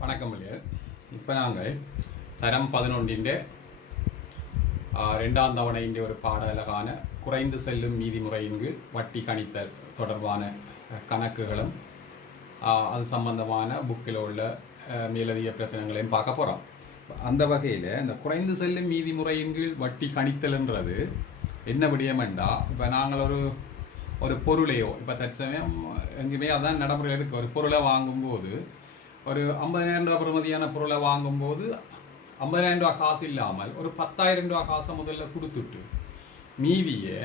வணக்கம் இல்லையா. இப்போ நாங்கள் தரம் 11 ரெண்டாம் தவணையின் ஒரு பாடலகான குறைந்து செல்லும் நீதிமுறையின் கீழ் வட்டி கணித்தல் தொடர்பான கணக்குகளும் அது சம்பந்தமான புக்கில் உள்ள மேலதிக பிரச்சனைகளையும் பார்க்க போகிறோம். அந்த வகையில் இந்த குறைந்து செல்லும் நீதிமுறையின் கீழ் வட்டி கணித்தல்ன்றது என்ன விடயமெண்டா, இப்போ நாங்கள் ஒரு பொருளையோ இப்போ தற்சமயம் எங்கேயுமே அதான் நடைமுறை இருக்குது. ஒரு பொருளை வாங்கும்போது ஒரு 50,000 ரூபா பெறுமதியான பொருளை வாங்கும்போது 50,000 ரூபா காசு இல்லாமல் ஒரு 10,000 ரூபா காசை முதல்ல கொடுத்துட்டு மீதியை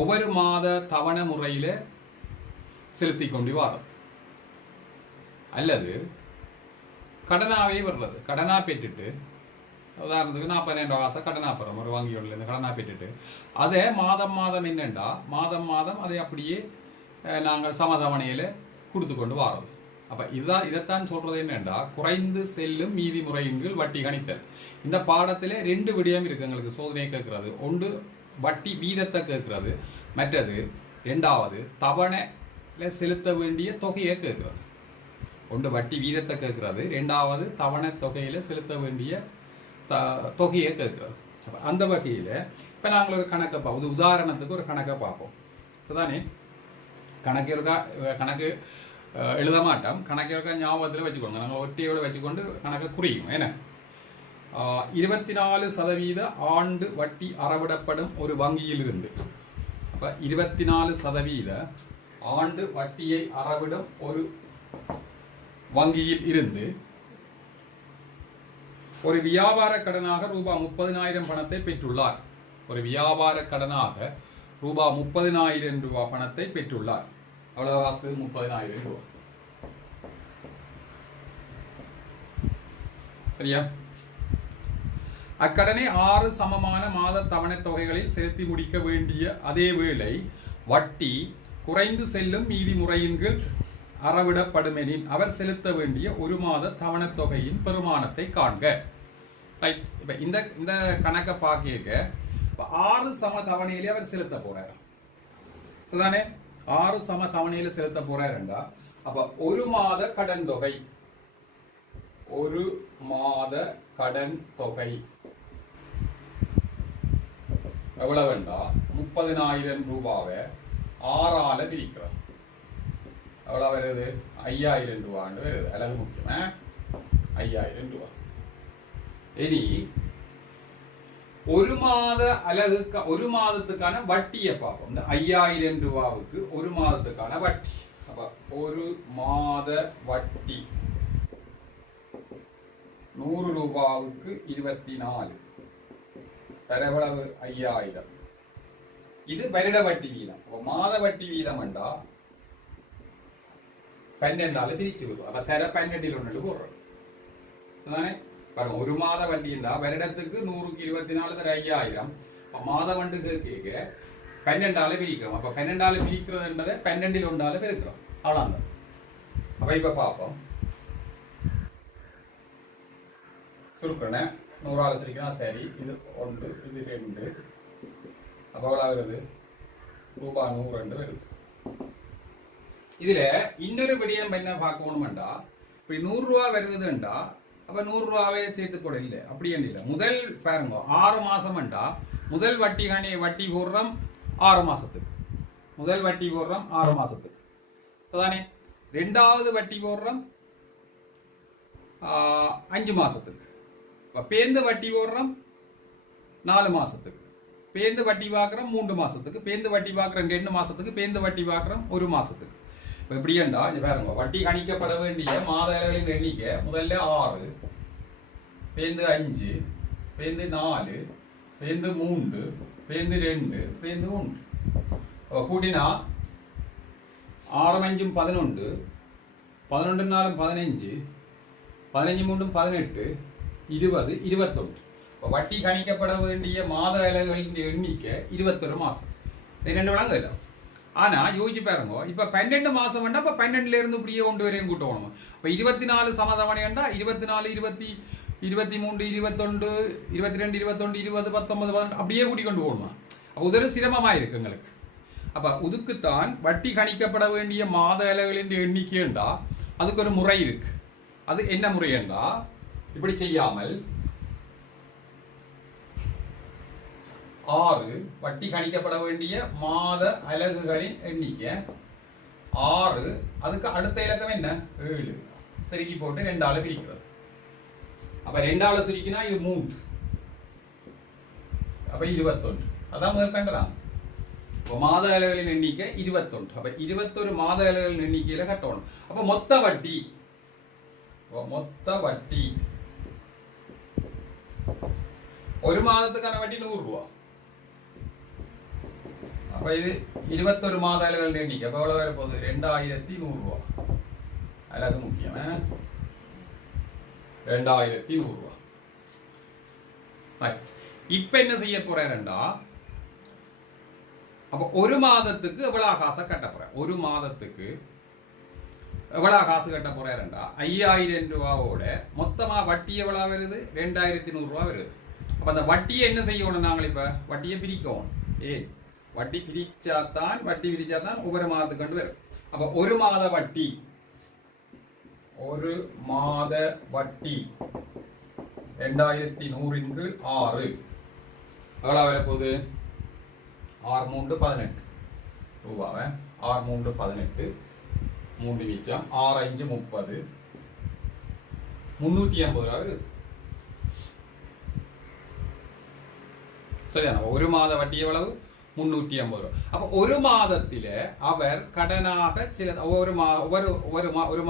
ஒவ்வொரு மாத தவணை முறையில் செலுத்தி கொண்டு வரோம். அல்லது கடனாகவே வர்றது, கடனாக பெற்றுட்டு உதாரணத்துக்கு 40,000 ரூபா காசை கடனாக பெறும் ஒரு வங்கியோடலேருந்து கடனாக பெற்றுட்டு அதை மாதம் என்னென்னா மாதம் அதை அப்படியே நாங்கள் சமதவணையில் கொடுத்து கொண்டு வரோம். அப்போ இதைத்தான் சொல்கிறது என்னென்னா குறைந்து செல்லும் மீதி முறையின் கீழ் வட்டி கணித்தல். இந்த பாடத்தில் 2 விடயம் இருக்குது எங்களுக்கு சோதனையை கேட்கறது. ஒன்று வட்டி வீதத்தை கேட்கறது, மற்றது 2வது தவணையில் செலுத்த வேண்டிய தொகையை கேட்கறது. ஒன்று வட்டி வீதத்தை கேட்கறது, 2வது தவணை தொகையில் செலுத்த வேண்டிய தொகையை கேட்கறது. அந்த வகையில் இப்போ நாங்கள் ஒரு கணக்கை பார்ப்போம். உதாரணத்துக்கு ஒரு கணக்கை பார்ப்போம். சரிதானே? கணக்கு எழுத மாட்டோம், கணக்கு ஞாபகத்தில் வச்சுக்கோங்க. நாங்கள் ஒட்டியோடு வச்சுக்கொண்டு கணக்கை குறியும். ஏன்னா 24% ஆண்டு வட்டி அறவிடப்படும் ஒரு வங்கியில் இருந்து, அப்போ 24% ஆண்டு வட்டியை அறவிடும் ஒரு வங்கியில் இருந்து ஒரு வியாபார கடனாக ரூபாய் 30,000 பணத்தை பெற்றுள்ளார். ஒரு வியாபார கடனாக ரூபாய் 30,000 ரூபா பணத்தை பெற்றுள்ளார். அவ்வளவு காசு 30,000 ரூபா. சரியா? அக்கடனை 6 சமமான மாத தவணை தொகைகளில் செலுத்தி முடிக்க வேண்டிய அதே வேளை வட்டி குறைந்து செல்லும் நீதி முறையின் கீழ் அறவிடப்படுமெனின் அவர் செலுத்த வேண்டிய ஒரு மாத தவணை தொகையின் பெருமானத்தை காண்க. ரைட். இப்போ இந்த கணக்கை பார்க்க 6 சம தவணையிலே அவர் செலுத்த போறார். சரிதானே? 6 சம தவணையில செலுத்த போறாருண்டா அப்ப ஒரு மாத கடன் தொகை எவ்வளவுண்டா 30,000 ரூபாவை 6ஆல பிரிக்கிறோம். எவ்வளவு வருது? 5,000 ரூபான்னு வருது. அழகு முக்கியம். 5,000 ரூபா. இனி ஒரு மாதத்துக்கான வட்டியை பார்ப்போம். இந்த 5,000 ரூபாவுக்கு ஒரு மாதத்துக்கான வட்டி. அப்ப ஒரு மாத வட்டி 100 ரூபாவுக்கு 24 எவ்வளவு? 5,000. இது வருட வட்டி வீதம். மாத வட்டி வீதம் என்றா 12ஆல பிரிச்சு விடுவோம். அப்ப 12 ஒன்று போடுறோம். ஒரு மாத வட்டி இருந்தா வருடத்துக்கு 100க்கு 24 5,000. மாத வண்டுக்கு கேட்க 12ஆல பிரிக்கிறோம். அப்ப 12ஆல பிரிக்கிறதுன்றதை 12 ஒன்றால பெருக்கிறோம். அவ்வளவுதான். அப்ப இப்ப பார்ப்போம். சுருக்கணை 100ஆல சுருக்கணும். சரி, இது 1, இது 2. அப்ப எவ்வளவு வருது? ரூபாய் 100 வருது. இதுல இன்னொரு விடயம் என்ன பார்க்கணும்டா, இப்ப 100 ரூபா வருதுண்டா அப்ப 100 ரூபாவே சேர்த்து போட இல்லை. அப்படி இல்லை. முதல் பாருங்க 6 மாசம்டா முதல் வட்டி போடுறோம் 6 மாசத்துக்கு. முதல் வட்டி போடுறோம் 6 மாசத்துக்கு. சரிதானே? 2வது வட்டி போடுறோம் 5 மாசத்துக்கு. பேந்து வட்டி போடுறோம் 4 மாசத்துக்கு. பேந்து வட்டி பார்க்குறோம் 3 மாசத்துக்கு. பேந்து வட்டி பார்க்குறோம் 2 மாசத்துக்கு. பேந்து வட்டி பார்க்குறோம் 1 மாசத்துக்கு. இப்போ எப்படியண்டா பாருங்க, வட்டி கணிக்கப்பட வேண்டிய மாதங்களின் எண்ணிக்கை முதல்ல 6, பேந்து 5, பேந்து 4, பேந்து 3, பேந்து 2, பேந்து 1. கூட்டினா 6 5 11, 11 4 15, 15 3 18, 20 21. இப்போ வட்டி கணிக்கப்பட வேண்டிய மாத அலகுகளின் எண்ணிக்கை 21 மாசம். 2 வழங்க இல்லை. ஆனா யோசிச்சு பாருங்க, இப்ப 12 மாசம் வேண்டா அப்ப 12ல இருந்து இப்படியே கொண்டு வரையும் கூட்டணும். அப்ப 24 சமதவணை வேண்டா 24 20 23 21 22 21 20 19 18 அப்படியே கூட்டி கொண்டு போகணும். அப்ப உதவி சிரமமா இருக்கு எங்களுக்கு. அப்ப உதுக்குத்தான் வட்டி கணிக்கப்பட வேண்டிய மாத அலகுகளின் எண்ணிக்கைண்டா அதுக்கு ஒரு முறை இருக்கு. அது என்ன முறை என்றா இப்படி செய்யாமல் 6 வட்டி கணிக்கப்பட வேண்டிய மாத அலகுகளின் எண்ணிக்கை 6, அதுக்கு அடுத்த இலக்கம் என்ன 7 பெருக்கி போட்டு 2ஆல பிரிக்கிறது. அப்ப 2ஆல சுருக்கினா இது 3, அப்ப 21. அதான் முதல் கண்டலாம். மாத அலகுகளின் எண்ணிக்கை 21. அப்ப 21 மாத அலகுகளின் எண்ணிக்கையில கட்டணும். அப்ப மொத்த வட்டி ஒரு மாதத்துக்கான வட்டி 100 ரூபா. அப்ப இது 21 மாத அலகுகளின் எண்ணிக்கை. அப்ப எவ்வளவு வர போகுது 2100 ரூபா. அலகு முக்கியம். 2100 ரூபா. இப்ப என்ன செய்ய போறேன்டா, அப்ப ஒரு மாதத்துக்கு எவ்வளவு காசை கட்ட போறேன்? ஒரு மாதத்துக்கு எவ்வளவு காசு கட்ட போறேன்டா 5000 ரூபாவோட மொத்தமா வட்டி எவ்வளவு வருது 2100 ரூபா வருது. அப்ப அந்த வட்டியை என்ன செய்யணும்? நாங்கள் இப்ப வட்டியை பிரிக்கணும். வட்டி பிரிச்சாத்தான் ஒவ்வொரு மாதத்துக்கு கொண்டு வரும். அப்ப ஒரு மாத வட்டி 2100 × 6 எவ்வளவு வர போகுது? 6 3 18 ரூபாவை 6 3 18 3 மிச்சம் 6 5 30 350 ரூபா வருது. சரியான ஒரு மாத வட்டி எவ்வளவு 350 ரூபா. அப்ப ஒரு மாதத்தில அவர் கடனாக ஒரு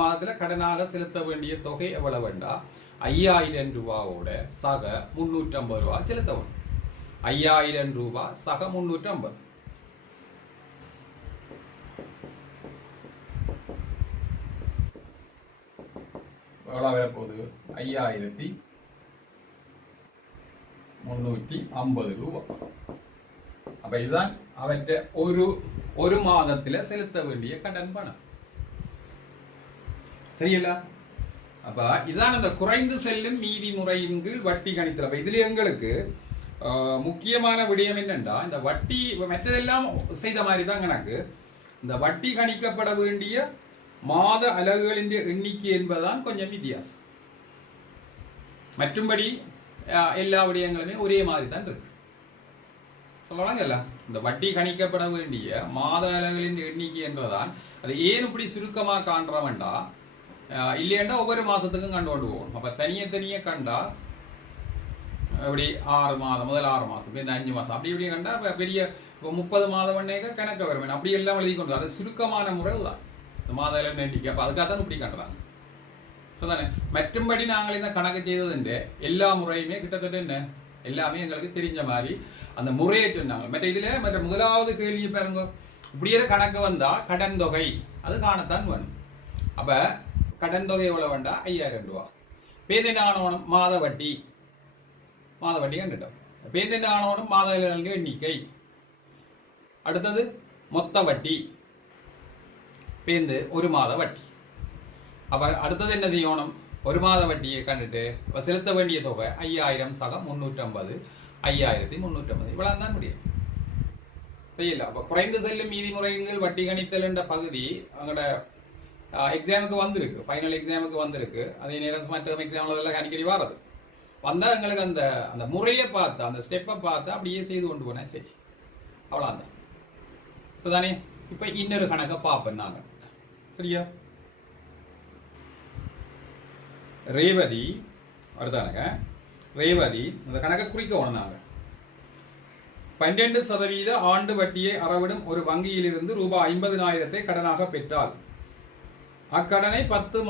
மாதத்துல கடனாக செலுத்த வேண்டிய தொகை எவ்வளவுண்டா 5000 ரூபாவோட சக 350 ரூபா செலுத்தவும். 5000 ரூபா சக 350 எவ்வளவு வர போகுது 5350 ரூபா. அப்ப இதுதான் அவற்றை ஒரு மாதத்துல செலுத்த வேண்டிய கடன் பணம். சரியில்ல? அப்ப இதுதான் அந்த குறைந்து செல்லும் நீதி முறையின் கீழ் வட்டி கணித்தல். அப்ப இதுல எங்களுக்கு முக்கியமான விடயம் என்னன்னா, இந்த வட்டி மற்றதெல்லாம் செய்த மாதிரி தான் கணக்கு. இந்த வட்டி கணிக்கப்பட வேண்டிய மாத அலகுகளின் எண்ணிக்கை என்பதுதான் கொஞ்சம் வித்தியாசம். மற்றும்படி எல்லா விடயங்களுமே ஒரே மாதிரி தான் இருக்கு. சொல்லலாங்கல்ல, இந்த வட்டி கணிக்கப்பட வேண்டிய மாத அலகுகளின் எண்ணிக்கை என்றதான் அது ஏன் இப்படி சுருக்கமாக காண்ற வேண்டாம் இல்லையண்டா ஒவ்வொரு மாசத்துக்கும் கண்டு கொண்டு போவோம். அப்ப தனியே கண்டா இப்படி 6 மாதம் முதல் 6 மாசம் இந்த 5 மாசம் அப்படி இப்படி கண்டா பெரிய 30 மாதம் பண்ணேக்க கணக்க வரும். அப்படி எல்லாம் எழுதி கொண்டு அது சுருக்கமான முறை தான் இந்த மாத அலகு எண்ணிக்கை. அப்ப அதுக்காக தான் இப்படி கண்டுறாங்க. சொதானே மற்றும்படி நாங்கள் இந்த கணக்கு செய்ததுண்டு எல்லா முறையுமே கிட்டத்தட்ட என்ன எல்லாமே எங்களுக்கு தெரிஞ்ச மாதிரி அந்த முறையை சொன்னாங்க. மற்ற முதலாவது கேள்வியை பாருங்க, இப்படியே கணக்கு வந்தா கடன் தொகை அது காணத்தான் வேணும். அப்ப கடன் தொகை எவ்வளவு வேண்டா 5000 ரூபா. பேதென்ன ஆனவனும் மாத வட்டி கண்டுட்டோம். பேதென்ன ஆனவனும் மாத எண்ணிக்கை. அடுத்தது மொத்த வட்டி பேந்து ஒரு மாத வட்டி. அப்ப அடுத்தது என்ன செய்யணும்? ஒரு மாத வட்டியை கண்டுட்டு செலுத்த வேண்டிய தொகை 5000 சக 350 5350 இவ்வளவு தான் முடியும். செய்யல. அப்ப குறைந்து செல்லும் மீதி முறைகள் வட்டி கணித்தல் என்ற பகுதி அவங்களோட எக்ஸாமுக்கு வந்திருக்கு, ஃபைனல் எக்ஸாமுக்கு வந்திருக்கு. அதே நேரம் மற்ற எக்ஸாம்ல அடிக்கடி வர்றது வந்தா எங்களுக்கு அந்த அந்த முறையை பார்த்து அந்த ஸ்டெப்பை பார்த்து அப்படியே செய்து கொண்டு போனேன். சரி அவ்வளோதான். சரிதானே? இப்ப இன்னொரு கணக்கை பார்ப்பேன் நாங்கள். சரியா? ரேவதி அடுத்தானுங்க ரேவதி அந்த கணக்கை குறிக்கணும். நாங்கள் 12% ஆண்டு வட்டியை அறவிடும் ஒரு வங்கியிலிருந்து ரூபாய் 50,000 கடனாக பெற்றால் அக்கடனை 10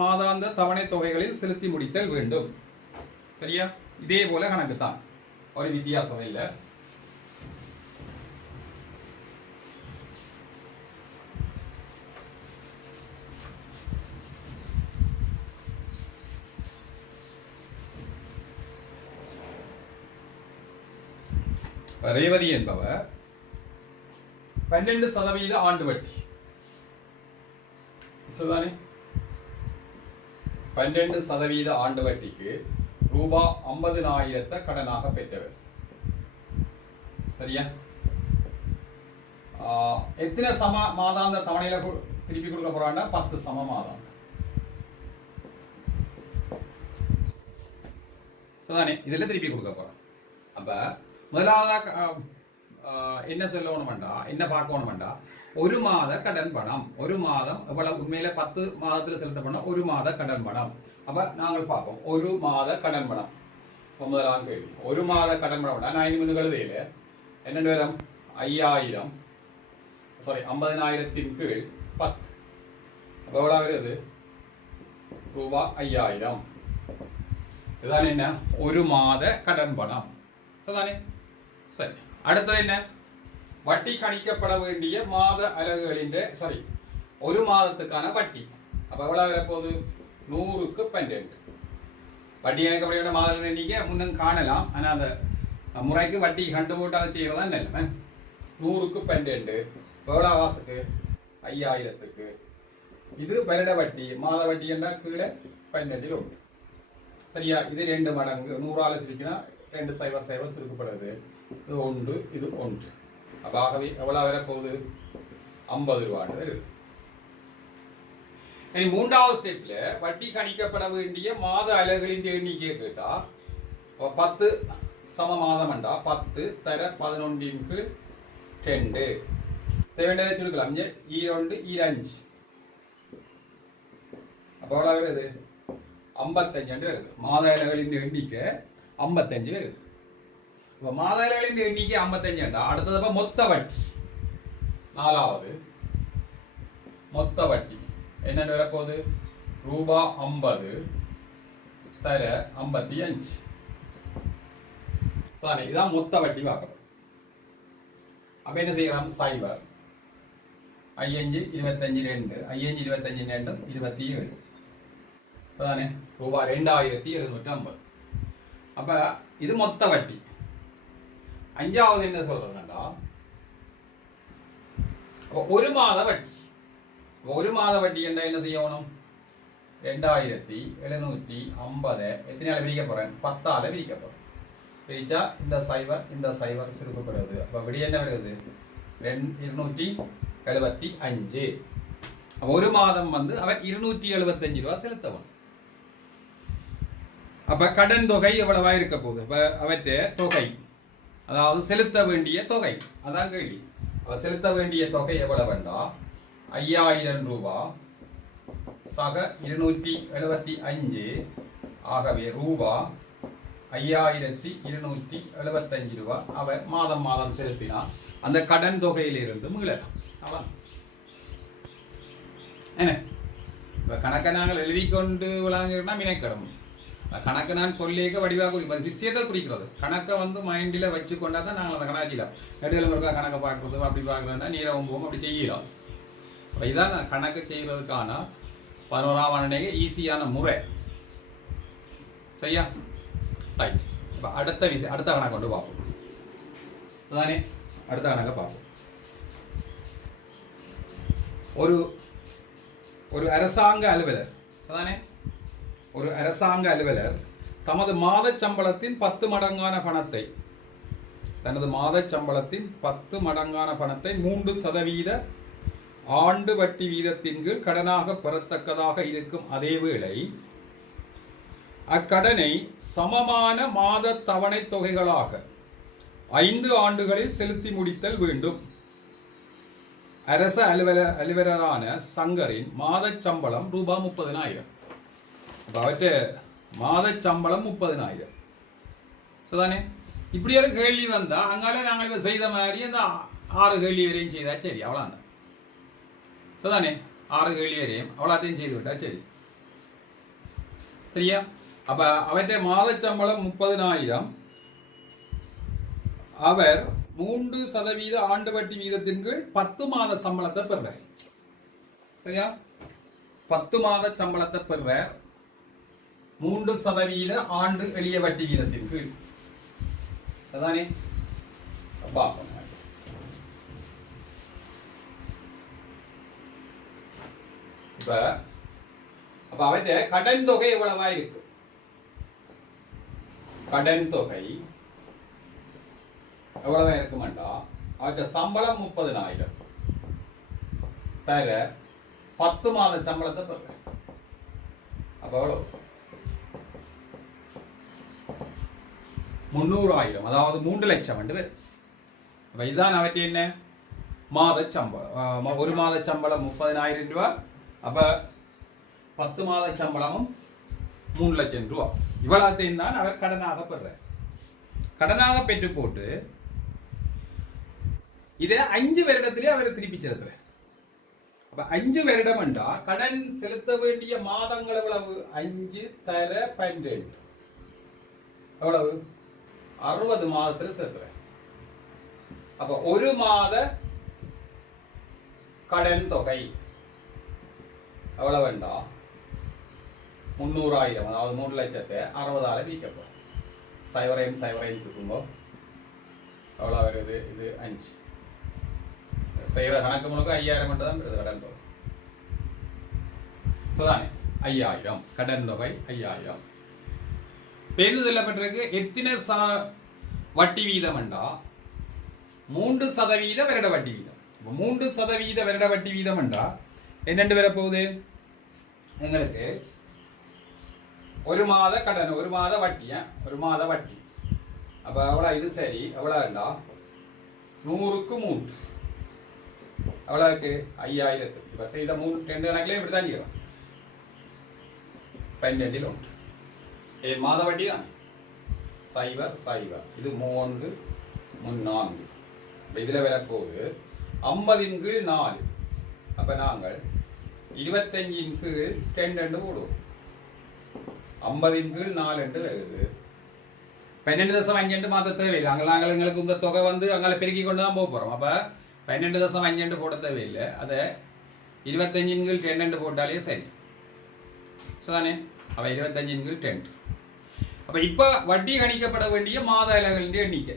மாதாந்த தவணை தொகைகளில் செலுத்தி முடித்தல் வேண்டும். சரியா? இதே போல கணக்கு தான், ஒரு வித்தியாசம் இல்லை. ரேவதி என்பவர் 12% ஆண்டு வட்டி 12% ஆண்டு வட்டிக்கு ரூபாய் 50,000 கடனாக பெற்றவர். சரியா? எத்தனை சம மாதாந்த தவணையில திருப்பி கொடுக்க போறாங்கன்னா 10 சம மாதாந்தம். தானே இதில் திருப்பி கொடுக்க போகிறோம். அப்போ முதலாவதாக என்ன சொல்லணும்டா, என்ன பார்க்கணும்டா, ஒரு மாத கடன் பணம், ஒரு மாதம் எவ்வளவு உண்மையில 10 மாதத்தில் செலுத்தப்படும் ஒரு மாத கடன் பணம். அப்ப நாங்கள் பார்ப்போம் ஒரு மாத கடன் பணம். முதலாம் கேள்வி, ஒரு மாத கடன் பணம் நான் இனி எழுதையில என்ன வரும், 5000 சாரி 50,000 கீழ் 10 அப்ப எவ்வளவு வருது, ரூபா 5000. இதுதான் என்ன, ஒரு மாத கடன் பணம். சரிதானே? சரி, அடுத்தது என்ன, வட்டி கணிக்கப்பட வேண்டிய மாத அலகுகளின் சரி ஒரு மாதத்துக்கான வட்டி. அப்ப எவ்வளவு வரப்போகுது, 100க்கு 12. வட்டி கணிக்கப்பட வேண்டிய மாத எண்ணிக்கை முன்னும் காணலாம், ஆனா அந்த முறைக்கு வட்டி கண்டு போட்டு அதை செய்யறதா இல்லை. 100க்கு 12 எவ்வளவு வாசுக்கு, 5000க்கு. இது வருட வட்டி, மாத வட்டி என்ன கீழே 12 உண்டு. சரியா? இது 2 மடங்கு, 100ஆல சுருக்கினா 2 0 0 சுருக்கப்படுது. இது 1, இது 1. அப்ப ஆகவே எவ்வளவு வரப்போகுது, 50 ரூபாய் வருது. இனி மூன்றாவது ஸ்டெப்ல வட்டி கணிக்கப்பட வேண்டிய மாத அலகுகளின் எண்ணிக்கையை கேட்டா 10 சம மாதம் என்றா 10 தர 11க்கு 2 தேவையான சுருக்கலாம். 2 5 அப்ப எவ்வளவு வருது, 55 வருது. மாத அலகுகளின் எண்ணிக்கை 55 வருது. இப்ப மாத அலகுகளின் எண்ணிக்கை 55 என்றா அடுத்தது மொத்த வட்டி. நாலாவது மொத்த வட்டி என்ன வரப்போகுது, ரூபா 50 தர 55. சரி, இதான் மொத்த வட்டி பார்க்கணும். அப்ப என்ன செய்யலாம், 0 5 25 2 5 25 2 27 தானே, ரூபா 2750. அப்ப இது மொத்த வட்டி. அஞ்சாவது என்ன சொல்றதுன்னா ஒரு மாத வட்டி. ஒரு மாத வட்டி என்ன செய்யணும், 2750 எத்தனையால பிரிக்க போறேன், 10ஆல பிரிக்க போறேன். பிரிச்சா இந்த 0 இந்த 0 சுருக்கப்படுது. அப்ப விடி என்ன வருது, 275. ஒரு மாதம் அவர் 275 ரூபாய் செலுத்தவும். அப்ப கடன் தொகை எவ்வளவா இருக்க போகுது, அவற்றை தொகை அதாவது செலுத்த வேண்டிய தொகை அதான் கேள்வி. செலுத்த வேண்டிய தொகை எவ்வளவு வேண்டாம், 5000 ரூபாய் சக 275. ஆகவே ரூபா 5275 ரூபாய் அவர் மாதம் மாதம் செலுத்தினார். அந்த கடன் தொகையிலிருந்து மீளலாம். அவன் என்ன கணக்கை நாங்கள் எழுதிக்கொண்டு விளங்கினா மினைக்கடும். கணக்கு நான் சொல்லியிருக்க வடிவாக குறிப்பேன், விஷயத்தை குறிக்கிறது. கணக்கை மைண்டில் வச்சு கொண்டா தான் நாங்கள் அந்த கணக்கிலாம் நெடுதல் முருகா கணக்கை பார்க்கறது, அப்படி பார்க்கறதுனா நீரவும் போவோம், அப்படி செய்யலாம். அப்போ இதான் கணக்கு செய்கிறதுக்கான 11ஆம் ஆண்டு ஈஸியான முறை. சரியா? ரைட். இப்போ அடுத்த கணக்கு கொண்டு பார்ப்போம். அதானே, அடுத்த கணக்கை பார்ப்போம். ஒரு அரசாங்க அலுவலர், அதானே, ஒரு அரசாங்க அலுவலர் தமது மாத சம்பளத்தின் 10 மடங்கான பணத்தை, தனது மாத சம்பளத்தின் 10 மடங்கான பணத்தை 3% ஆண்டு வட்டி வீதத்தின் கீழ் கடனாக பெறத்தக்கதாக இருக்கும். அதேவேளை அக்கடனை சமமான மாத தவணை தொகைகளாக 5 ஆண்டுகளில் செலுத்தி முடித்தல் வேண்டும். அரச அலுவலரான சங்கரின் மாத சம்பளம் ரூபாய் 30,000. அவற்றை மாத சம்பளம் 30,000. சரிதானே? இப்படி ஒரு கேள்வி வந்தா அங்கால நாங்கள் செய்த மாதிரி அந்த 6 கேள்வி வரையும் செய்தா சரி, அவ்வளோ. சரிதானே? 6 கேள்வி வரையும் அவ்வளோத்தையும் செய்து விட்டா சரி. சரியா? அப்ப அவற்றை மாத சம்பளம் 30,000. அவர் 3% ஆண்டு வட்டி வீதத்தின் கீழ் 10 மாத சம்பளத்தை பெறுவார். சரியா? 10 மாத சம்பளத்தை பெறுவார் 3% ஆண்டு எளிய வட்டி வீதத்தின் கீழ். சரிதானே? பார்ப்போம். அப்ப அவற்றை கடன் தொகை எவ்வளவா இருக்கு, கடன் தொகை எவ்வளவா இருக்குமாண்டா, அவற்றை சம்பளம் 30,000 தர 10 மாத சம்பளத்தை பெற. அப்ப எவ்வளவு, 300,000 அதாவது 3 லட்சம் என்று வரும். அப்ப இதுதான் அவற்றை என்ன மாத சம்பளம். ஒரு மாத சம்பளம் 30,000 ரூபாய். அப்ப 10 மாத சம்பளமும் 3 லட்சம் ரூபாய். இவ்வளத்தையும் தான் அவர் கடனாக பெறுறார். கடனாக பெற்று போட்டு இதை 5 வருடத்திலே அவர் திருப்பி செலுத்துறார். அப்ப 5 வருடம் என்றா கடன் செலுத்த வேண்டிய மாதங்கள் எவ்வளவு? 5 தர 12 எவ்வளவு? 60 மாதத்தில் செலுத்துறார். அப்ப ஒரு மாத கடன் தொகை எவ்வளவு வேண்டா? 300,000 அதாவது 3 லட்சத்தை 60ஆல பிரிக்கப்படும். சைவரையும் இருக்கும்போது எவ்வளவு வருது? இது 5. செய்கிற கணக்கு முழுக்க 5,000 தான் வருது கடன் தொகை. சொதானே 5,000 கடன் தொகை 5,000. பேருந்து சொல்லப்பட்டிருக்கு எத்தனை வட்டி வீதம் என்றா 3% வருட வட்டி வீதம். 3% வருட வட்டி வீதம் என்றா என்னென்று வரப்போகுது? எங்களுக்கு ஒரு மாத கடன், ஒரு மாத வட்டி, ஒரு மாத வட்டி. அப்ப அவ்வளோ இது சரி எவ்வளோ வேண்டா? 100க்கு 3 எவ்வளோக்கு? 5,000. இப்போ செய்த 3 2 கணக்கிலே இப்படி தான் இருக்கிறோம். 12 1 மாத வட்டி தான் 0 இது 3 4. இதில் வரப்போகுது 50/4. அப்போ நாங்கள் 25/2 போடுவோம். 50/4 என்று வருது. 12.5 மாத தேவையில்லை. நாங்கள் எங்களுக்கு இந்த தொகை வந்து அங்கே பெருக்கி கொண்டு தான் போக போகிறோம். அப்போ 12.5 போட தேவையில்லை. அதை 25/2 போட்டாலே சரி. சரிதானே? அப்போ 25/2. அப்போ இப்போ வட்டி கணிக்கப்பட வேண்டிய மாத இலகளின் எண்ணிக்கை.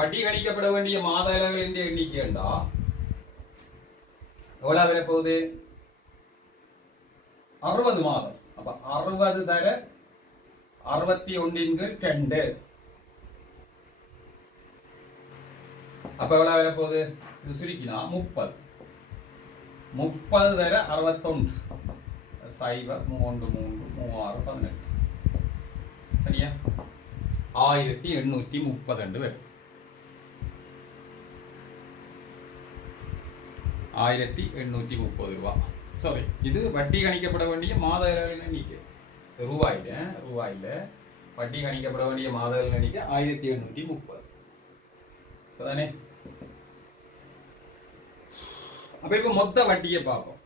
வட்டி கணிக்கப்பட வேண்டிய மாத இலகளின் எண்ணிக்கைண்டா எவ்வளோ வரப்போகுது? 60 மாதம். அப்ப 60 தர 61/2. அப்ப எவ்வளவு வரப்போகுது? இது சுருக்கினா 30 தர 61 0 3 3 6 18. சரியா? 1830 வரும். 1830 ரூபாய். சாரி, இது வட்டி கணிக்கப்பட வேண்டிய மாத எண்ணிக்கை. ரூபாயில வட்டி கணிக்கப்பட வேண்டிய மாத எண்ணிக்கை 1830. சரிதானே? அப்ப இப்ப மொத்த வட்டியை பார்ப்போம்.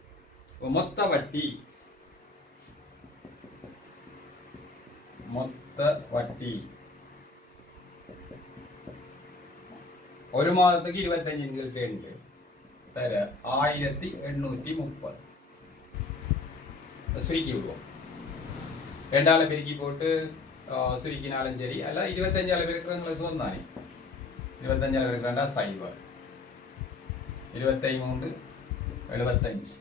மொத்த வட்டி ஒரு மாதத்துக்கு 25/2 தர 1830. சுருக்கி விடுவோம். 2ஆல பெருக்கி போட்டு சுருக்கினாலும் சரி. அல்ல 25ஆல பெருக்கிறவங்களுக்கு சொன்னானே. 25ஆல பெருக்கிறா 0 23 75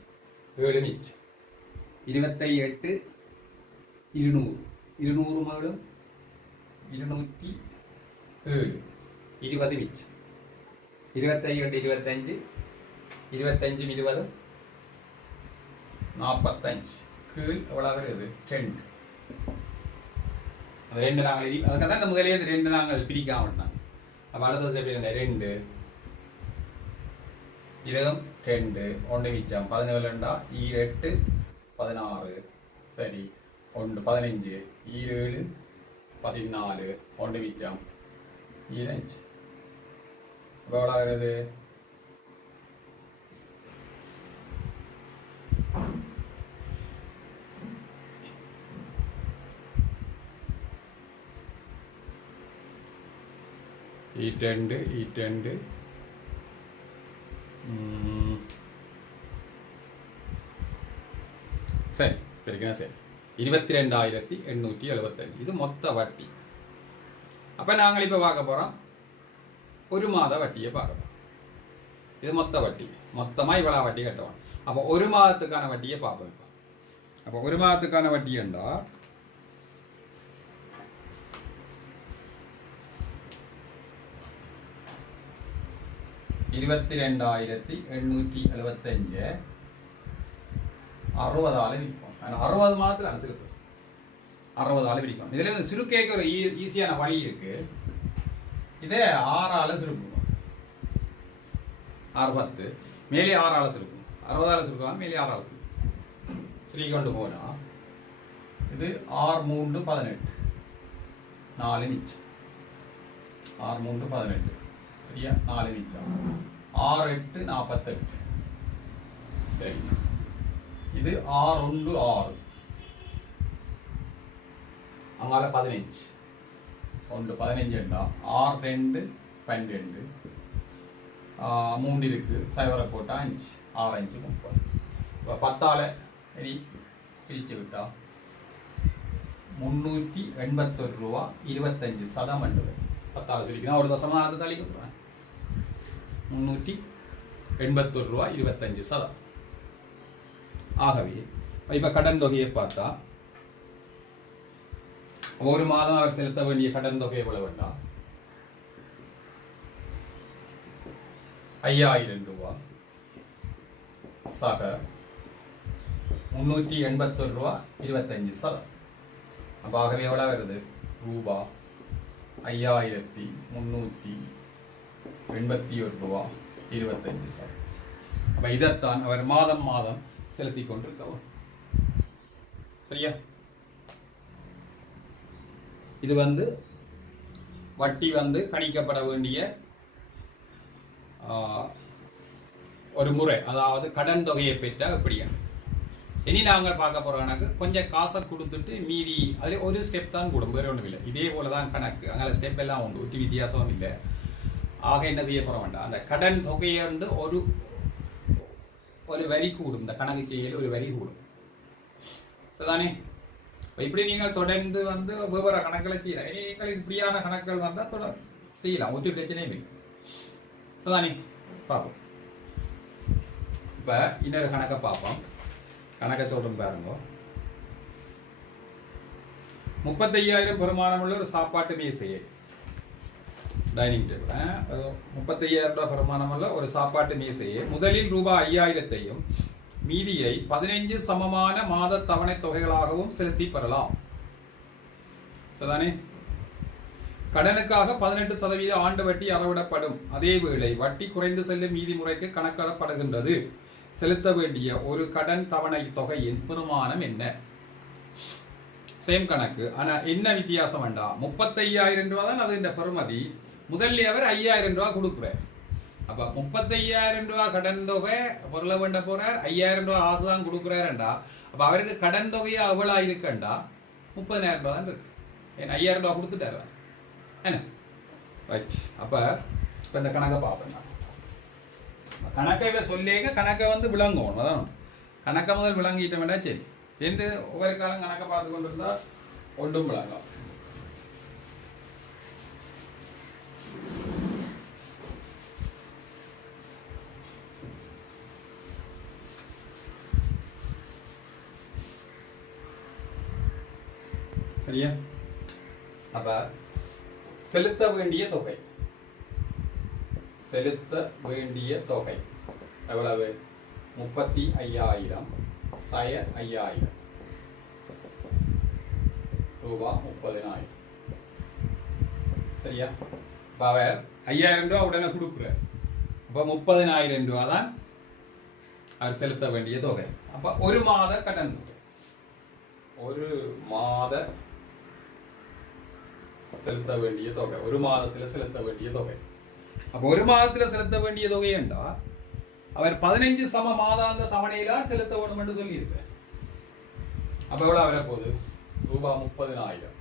7 மிச்சம் 28 200 200 மகளும் 207 20 மிச்சம் 28 25 25 20 45 கீழ் எவ்வளவு வருது? 2. அது 2 நாங்கள் அதுக்காக தான் இந்த முதலே 2 நாங்கள் பிரிக்காம விட்டாங்க. அப்ப அடுத்த எப்படி 2 2 1 மிச்சம் 17 8 16 சரி 1 15 7 14 1 மிச்சம் 5. அப்போ எவ்வளோ வருது? E2 சரி தெரியுங்க. சரி 22,875 இது மொத்த வட்டி. அப்ப நாங்கள் இப்ப பார்க்க போறோம் ஒரு மாத வட்டியை பார்க்க போறோம். இது மொத்த வட்டி. மொத்தமா இவ்வளவு வட்டி கட்டுவோம். அப்ப ஒரு மாதத்துக்கான வட்டியை பார்ப்போம். அப்ப ஒரு மாதத்துக்கான வட்டி என்றா 22,875 60ஆல விற்போம். 60 மாதத்தில் அனுசரிப்போம். 60ஆல பிரிக்கணும். இதுல வந்து சுருக்கேக்கு ஒரு ஈஸியான வழி இருக்கு. இதே 6ஆல சுருக்குங்க. 6 10 மேலே 6ஆல சுருக்கும். 60ஆல சுருக்கலாம் மேலே 6ஆல சுருக்கும். சரி கொண்டு போனா இது 6 3 18 4 மிச்சம். 6 3 18 சரியா 4 மிச்சம். 6 8 48 சரி. இது 6 1 6 அங்கால 15 1 15 என்றா 6 2 12 3 இருக்கு சைவரை போட்டா 5 6 5 30. இப்போ 10ஆல இனி பிரிச்சு விட்டா 381 ரூபா 25 சதம் என்று 10ஆல பிரிக்கணும். ஒரு தசமானது தள்ளி கொடுத்துருவேன். 381 ரூபா 25 சதம். ஆகவே இப்ப கடன் தொகையை பார்த்தா ஒரு மாதம் அவர் செலுத்த வேண்டிய கடன் தொகை எவ்வளவு வேண்டாம் 5000 ரூபாய் சக 381 ரூபா 25 சதம். அப்ப ஆகவே எவ்வளவு வருது ரூபா 5381 ரூபா 25 சதம். அப்ப இதைத்தான் அவர் மாதம் மாதம் செலுத்தி கொண்டிருக்கவும். சரியா இது வந்து வட்டி வந்து கணிக்கப்பட வேண்டிய ஒரு முறை. அதாவது கடன் தொகையை பெற்றா எப்படியா இனி நாங்கள் பார்க்க போற கணக்கு கொஞ்சம் காசை கொடுத்துட்டு மீதி அதுல ஒரு ஸ்டெப் தான் கூடும், வேற ஒன்றும் இல்லை. இதே போலதான் கணக்கு அங்கே ஸ்டெப் எல்லாம் உண்டு, ஒட்டி வித்தியாசமும் இல்லை. ஆக என்ன செய்ய போற வேண்டாம் அந்த கடன் தொகையை வந்து ஒரு வரி கூடும். இந்த கணக்கு செய்யல ஒரு வரி கூடும். சரிதானே இப்படி நீங்கள் தொடர்ந்து வந்து வெவ்வேறு கணக்கில் செய்யலாம். இனி நீங்கள் இப்படியான கணக்குகள் வந்தால் தொடர் செய்யலாம், ஒற்று பிரச்சனையும் இல்லை. சரிதானே பார்ப்போம். இப்போ இன்னொரு கணக்கை பார்ப்போம். கணக்கை சொல்றேன் பாருங்க. 35,000 பெருமானம் உள்ள ஒரு சாப்பாட்டு மேசையை டைனிங் டேபிள் 35,000 ரூபாய் பெருமானம் உள்ள ஒரு சாப்பாட்டு மேசையை முதலில் ரூபாய் 5,000ஐயும் மீதியை 15 சமமான மாத தவணை தொகைகளாகவும் செலுத்தி பெறலாம். சரிதானே கடனுக்காக 18% ஆண்டு வட்டி அறவிடப்படும். அதேவேளை வட்டி குறைந்து செல்லும் மீதி முறைக்கு கணக்கிடப்படுகின்றது. செலுத்த வேண்டிய ஒரு கடன் தவணை தொகையின் பெருமானம் என்ன? சேம் கணக்கு, ஆனா என்ன வித்தியாசம் வேண்டாம் 35,000 ரூபாய் தான் அது இந்த பெறுமதி. முதல்ல அவர் 5,000 ரூபாய் கொடுக்குறார். அப்ப 35,000 ரூபாய் கடன் தொகை பொருளை வேண்ட போறார், 5,000 ரூபாய் ஆசை தான் கொடுக்குறாருண்டா. அப்ப அவருக்கு கடன் தொகையா எவ்வளவு இருக்குண்டா 30,000 ரூபாய் தான் இருக்கு. ஏன்னா 5,000 ரூபாய் கொடுத்துட்டாரு என்ன. அப்ப இந்த கணக்கை பார்ப்பேன். கணக்கை சொல்லிக்க கணக்கை வந்து விளங்கும். அதான் கணக்கை முதல் விளங்கிட்ட வேண்டாம். சரி எந்த ஒவ்வொரு காலம் கணக்கை பார்த்து கொண்டு இருந்தா ஒன்றும் விளங்கும். சரியா அப்ப செலுத்த வேண்டிய தொகை எவ்வளவு 35,000 சய 5,000 ரூபாய் 30,000. சரியா அவர் 5,000 ரூபாய் உடனே கொடுக்குறார். அப்ப 30,000 ரூபாய் தான் அவர் செலுத்த வேண்டிய தொகை. அப்ப ஒரு மாத கடன் தொகை, ஒரு மாத செலுத்த வேண்டிய தொகை, ஒரு மாதத்துல செலுத்த வேண்டிய தொகை. அப்ப ஒரு மாதத்துல செலுத்த வேண்டிய தொகை என்றா அவர் 15 சம மாதாந்த தவணையிலான் செலுத்த வேண்டும் என்று சொல்லி இருக்க. அப்ப எவ்வளவு வர போகுது ரூபாய் 30,000.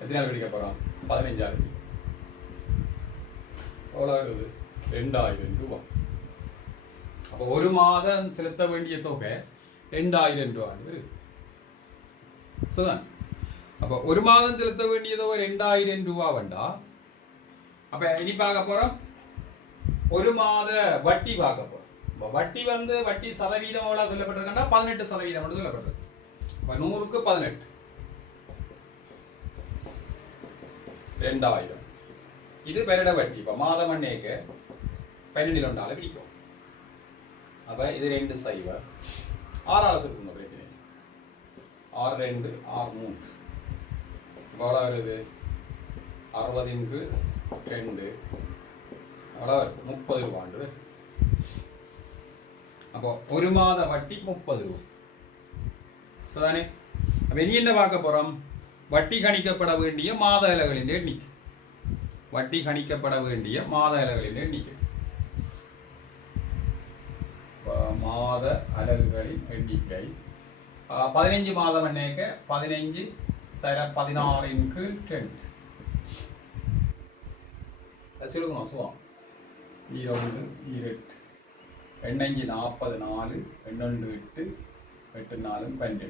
எத்தனை நாள் பிடிக்க போறோம் 15,000. எவ்வளவு வருது 2,000 ரூபாய். அப்ப ஒரு மாதம் செலுத்த வேண்டிய தொகை 2,000 ரூபாய் வருது. சரிதான். அப்ப ஒரு மாதம் செலுத்த வேண்டிய தொகை 2,000 ரூபாய் வேண்டா. அப்ப இனி பார்க்க போறோம் ஒரு மாத வட்டி பார்க்க போறோம். வட்டி வந்து வட்டி சதவீதம் எவ்வளவு சொல்லப்பட்டிருக்கா 18% மட்டும் சொல்லப்பட்டிருக்கு. 100க்கு 18 2,000 இது வருட வட்டி. இப்ப மாதம் அன்னைக்கு 12 பிடிக்கும். அப்ப இது 2 சைவர் 6ஆல சுருக்குங்க பிரச்சனை. 6 2 6 3 எவ்வளோ வருது 60 × 2 எவ்வளோ வருது 30 ரூபாண்டு. அப்போ ஒரு மாத வட்டி 30 ரூபா. சரிதானே? அப்போ இனி என்ன பார்க்க போகிறோம்? வட்டி கணிக்கப்பட வேண்டிய மாத அலகுகளின் எண்ணிக்கை. வட்டி கணிக்கப்பட வேண்டிய மாத அலகுகளின் எண்ணிக்கை. மாத அலகுகளின் எண்ணிக்கை 15 மாதம் என்னக்க 15 தர 16 × 10. சொல்லுங்க சுவம் 2 2 8 44 8 8 8 4 12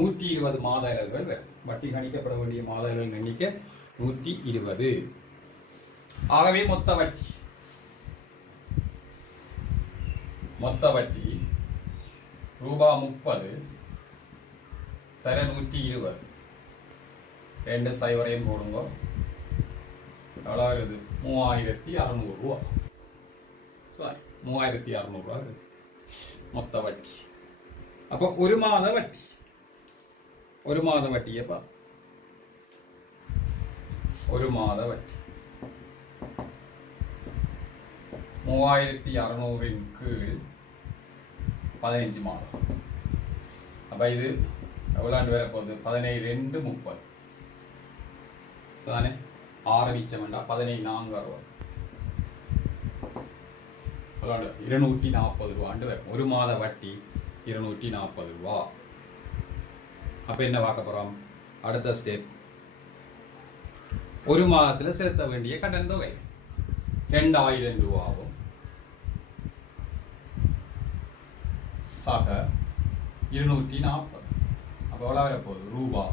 120 மாத அலகுகள் வரும். வட்டி கணிக்கப்பட வேண்டிய மாத அலகுகளின் எண்ணிக்கை 120. ஆகவே மொத்த வட்டி ரூபாய் 30 தர 120 2 சைவரையும் போடுங்க. எவ்வளோ வருது 3600 ரூபா. 3600 ரூபா மொத்த வட்டி. அப்போ ஒரு மாத வட்டியப்பா ஒரு மாத வட்டி 3600 கீழ் 15 மாதம். அப்ப இது எவ்வளவு வேற போகுது 17 2 30. சரிதானே? 6 மிச்சம் வேண்டாம் 17 4 60 240 ரூபாண்டு வரும். ஒரு மாத வட்டி 240 ரூபா. அப்ப என்ன பார்க்க போறோம்? அடுத்த ஸ்டெப் ஒரு மாதத்தில் செலுத்த வேண்டிய கடன் தொகை 2000 ரூபாவும் சக 240. அப்போ எவ்வளோ வரப்போகுது ரூபா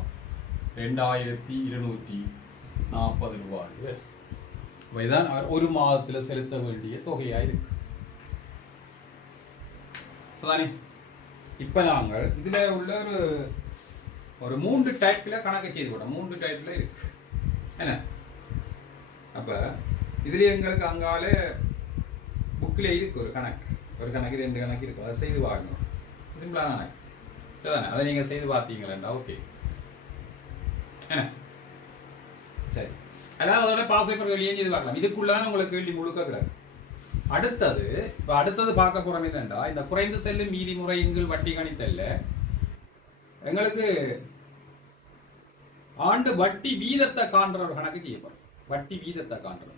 2240 ரூபாய். இதுதான் ஒரு மாதத்தில் செலுத்த வேண்டிய தொகையாக இருக்கு. சரிதானே? இப்போ நாங்கள் இதில் உள்ள ஒரு 3 டைப்பில் கணக்கு செய்து போட்டோம். 3 டைப்பில் இருக்கு என்ன? அப்போ இதில் எங்களுக்கு அங்கால புக்கில் இருக்கு ஒரு கணக்கு 2 கணக்கு இருக்கும். அதை செய்து பார்க்கணும். சிம்பிளான கணக்கு. சரிதானே? அதை நீங்கள் செய்து பார்த்தீங்களா? ஓகே என்ன? சரி, அதாவது அதோட பாஸ் பேப்பர் கேள்வியே செய்து பார்க்கலாம். இதுக்குள்ளான உங்களுக்கு கேள்வி முழுக்க கிடக்கு. அடுத்தது பார்க்க போறோம் என்னன்னா, இந்த குறைந்து செல்லும் மீதி முறையின் வட்டி கணித்தல்ல எங்களுக்கு ஆண்டு வட்டி வீதத்தை காண்ற ஒரு கணக்கு செய்யப்படும். வட்டி வீதத்தை காண்றது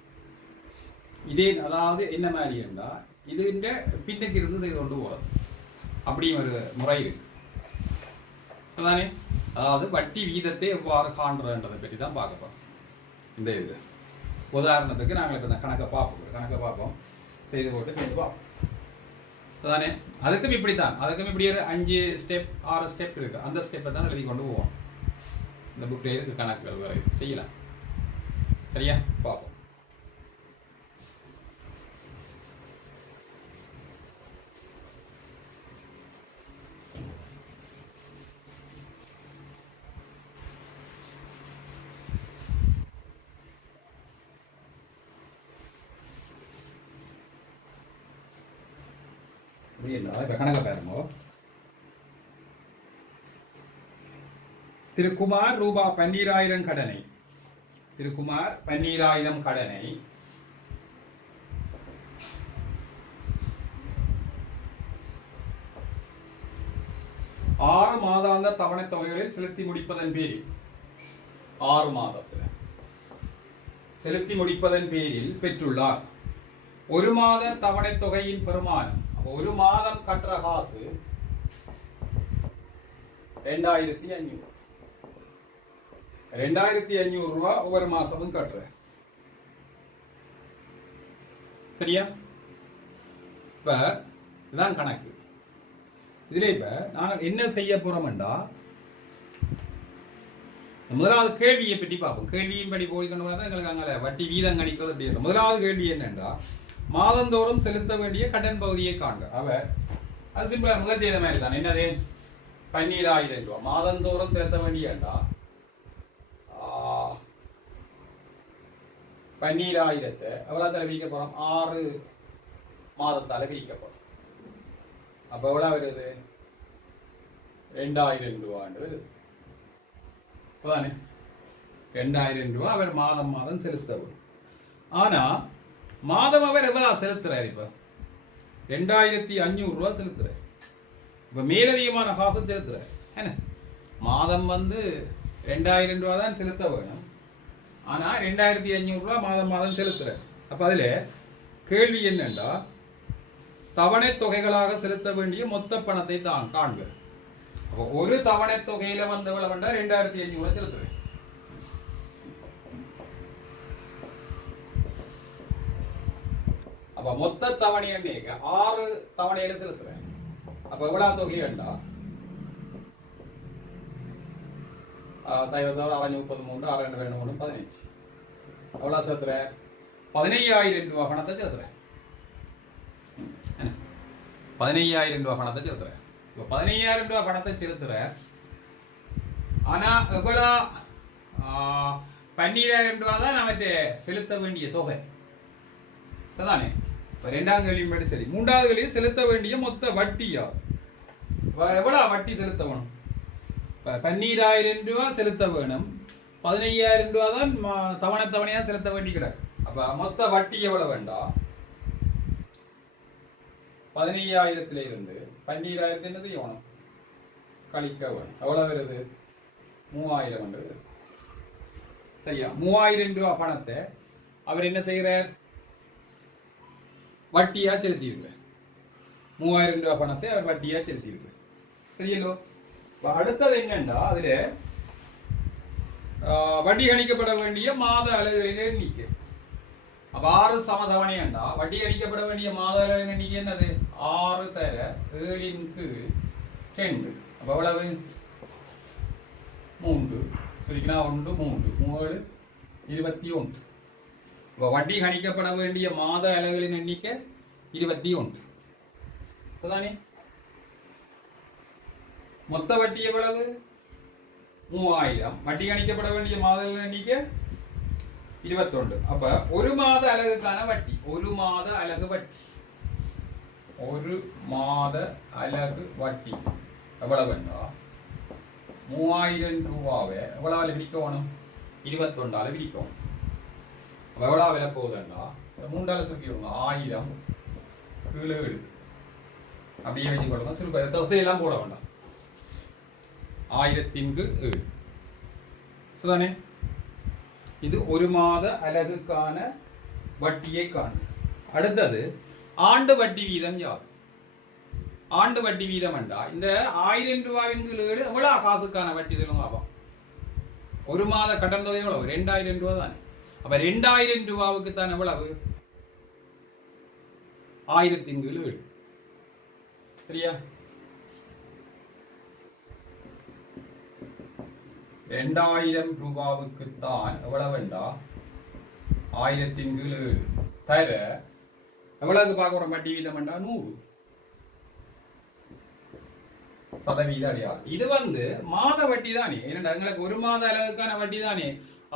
இதே, அதாவது என்ன மாதிரி என்றா இது பின்னுக்கு இருந்து செய்து கொண்டு போறது அப்படி ஒரு முறை இருக்கு. சரிதானே? அதாவது வட்டி வீதத்தை எவ்வாறு காண்றதுன்றதை பற்றி தான் பார்க்க போறோம். இந்த இது உதாரணத்துக்கு நாங்கள் இப்போ இந்த கணக்கை பார்ப்போம் செய்து போட்டு செய்து பார்ப்போம். சரிதானே? அதுக்கும் இப்படித்தான், அதுக்கும் இப்படி ஒரு 5 ஸ்டெப் 6 ஸ்டெப் இருக்கு. அந்த ஸ்டெப்பை தான் எழுதி கொண்டு போவோம். இந்த புக்கில் இருக்கு கணக்குகள் வரை செய்யலாம். சரியா? பார்ப்போம். கணக்க பாருங்க. திருக்குமார் ரூபாய் 12000 கடனை 6 மாதாந்த தவணை தொகைகளில் செலுத்தி முடிப்பதன் பேரில் 6 மாதத்தில் செலுத்தி முடிப்பதன் பேரில் பெற்றுள்ளார். ஒரு மாத தவணை தொகையின் பெருமானம், ஒரு மாதம் கட்டுற காசு 2500. 2500 ரூபாய் ஒவ்வொரு மாசமும் கட்டுற. சரியா? இப்ப இதுதான் கணக்கு. இதுல இப்ப நாங்கள் என்ன செய்ய போறோம்டா, முதலாவது கேள்வியை பற்றி பார்ப்போம். கேள்வியின் படி போய்கொண்டு வந்தா எங்களுக்கு அங்கே வட்டி வீதம் கணிக்கிறது அப்படி. முதலாவது கேள்வி என்னண்டா, மாதந்தோறும் செலுத்த வேண்டிய கடன் பகுதியை காண்க. அவர் அது சிம்பிளா முதல் செய்த மாதிரி தான். என்னது 12000 ரூபாய் மாதந்தோறும் செலுத்த வேண்டியண்டா 12000 எவ்வளவு விரிக்க போறோம்? 6 மாதத்தால விரிக்க போறோம். அப்ப எவ்வளவு வருது? 2000 ரூபான்னு வருது. அதானே 2000 ரூபா அவர் மாதம் மாதம் செலுத்தவும். ஆனா மாதம் அவர் எவ்வளவு செலுத்துறாரு? இப்ப 2500 ரூபா செலுத்துறாரு. இப்ப மேலதிகமான காசு செலுத்துறாரு. என்ன மாதம் 2000 ரூபா தான் செலுத்த வேணும். ஆனா 2500 ரூபா மாதம் மாதம் செலுத்துறாரு. அப்ப அதுல கேள்வி என்னண்டா, தவணை தொகைகளாக செலுத்த வேண்டிய மொத்த பணத்தை தான் காண்க. ஒரு தவணை தொகையில வந்தவள 2500 ரூபா செலுத்துறேன். அப்ப மொத்த தவணை என்ன 6 தவணையில செலுத்துறேன். அப்ப எவ்வளவு தொகை வேண்டா 633 15 எவ்வளவு செலுத்துற 15000 ரூபாய் பணத்தை செலுத்துறேன். 15000 ரூபாய் பணத்தை செலுத்துற. 15000 ரூபாய் பணத்தை செலுத்துற. ஆனா எவ்வளவு 12000 ரூபாய் தான் அவற்றை செலுத்த வேண்டிய தொகை. சரிதானே? இரண்டாம் கேள்வியும் படி சரி. மூன்றாவது கேள்வி செலுத்த வேண்டிய மொத்த வட்டியா எவ்வளவு வட்டி செலுத்த வேணும்? 12000 ரூபாய் செலுத்த வேணும். 15000 ரூபாய் தான் தவணை தவணையா செலுத்த வேண்டி கிடக்கு. அப்ப மொத்த வட்டி எவ்வளவு வேண்டாம் 15000 இருந்து 12000 என்னது எவனும் கழிக்க வேணும். எவ்வளவு வருது 3000 வருது. சரியா? 3000 ரூபாய் பணத்தை அவர் என்ன செய்கிறார்? வட்டியா செலுத்தியிருக்கிறார். 3000 ரூபாய் பணத்தை அவர் வட்டியா செலுத்தியிருக்கிறார். சரியல்லோ? அடுத்தது என்னண்டா அதுல வட்டி கணிக்கப்பட வேண்டிய மாத அலகுகளின் எண்ணிக்கை. அப்ப 6 சமதவணையண்டா வட்டி அளிக்கப்பட வேண்டிய மாத அளவின் எண்ணிக்கை என்னது 6 தர 7 கீழ் 2. அப்ப எவ்வளவு 3 சரிங்களா? 1 3 3 21. அப்ப வட்டி கணிக்கப்பட வேண்டிய மாத அலகுகளின் எண்ணிக்கை 21. சரிதானே? மொத்த வட்டி எவ்வளவு 3000. வட்டி கணிக்கப்பட வேண்டிய மாத எண்ணிக்கை 21. அப்ப ஒரு மாத அலகுக்கான வட்டி ஒரு மாத அலகு வட்டி எவ்வளவு வேண்டா 3000 ரூபாவை எவ்வளவு விரிக்கணும் 21 விரிக்கணும். எவ்வளவு விலை போகுதுண்டா 3 சுருக்கிடுங்க 1000 கீழே அப்படியே வச்சு கொடுங்க. சுருக்க எல்லாம் போட வேண்டாம் 1000 கீழ் 7. சரிதானே? இது ஒரு மாத அலகுக்கான வட்டியை காணு. அடுத்தது ஆண்டு வட்டி வீதம் யார்? ஆண்டு வட்டி வீதம் என்றா இந்த 1000 ரூபாயின் கீழ் எவ்வளவு காசுக்கான வட்டி சொல்லுங்க. ஆகும் ஒரு மாத கடன் தொகை எவ்வளவு 2000 ரூபாய் தானே. அப்ப 2000 ரூபாவுக்கு தான் எவ்வளவு 1000 கீழ் 7. சரியா? 2000 ரூபாவுக்கு தான் எவ்வளவு வேண்டா 1000 கீழ் 7 தர எவ்வளவுக்கு பார்க்கிறோம் வட்டி வீதம் வேண்டா 100 சதவீத அடையாளம். இது மாத வட்டி தானே. ஏன்னா எங்களுக்கு ஒரு மாத அளவுக்கான வட்டி தானே